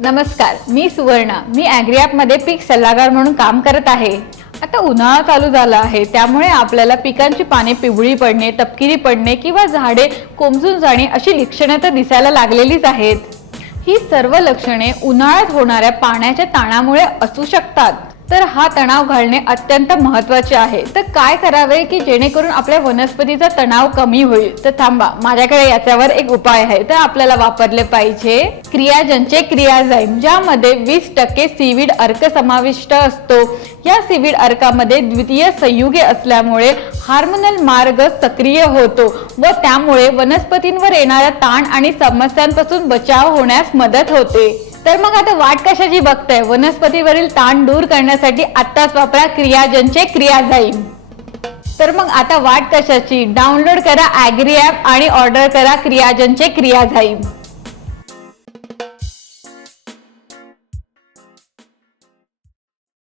नमस्कार मी सुवर्णा. मी ॲग्री पीक सल्लागार म्हणून काम करत आहे. आता उन्हाळा चालू झाला आहे त्यामुळे आपल्याला पिकांची पाने पिवळी पडणे तपकिरी पडणे किंवा झाडे कोमजून जाणे अशी लक्षणं तर दिसायला लागलेलीच आहेत. ही सर्व लक्षणे उन्हाळ्यात होणाऱ्या पाण्याच्या ताणामुळे असू शकतात. तर हा तणाव घालणे अत्यंत महत्त्वाचे आहे. तर काय करावे की जेणेकरून आपल्या वनस्पतीचा तणाव कमी होईल? तर थांबा माझ्याकडे याच्यावर एक उपाय आहे. तर आपल्याला वापरले पाहिजे क्रियाजनचे क्रियाझाईम ज्यामध्ये वीस टक्के सीविड अर्क समाविष्ट असतो. या सीविड अर्कामध्ये द्वितीय संयुगे असल्यामुळे हार्मोनल मार्ग सक्रिय होतो व त्यामुळे वनस्पतींवर येणाऱ्या ताण आणि समस्यांपासून बचाव होण्यास मदत होते. तर मग आता वाट कशाची बघताय? वनस्पतीवरील ताण दूर करण्यासाठी आत्ताच वापरा क्रियाजनचे क्रियाझाईम तर मग आता वाट कशाची? डाउनलोड करा ॲग्री ॲप आणि ऑर्डर करा क्रियाजनचे क्रियाझाईम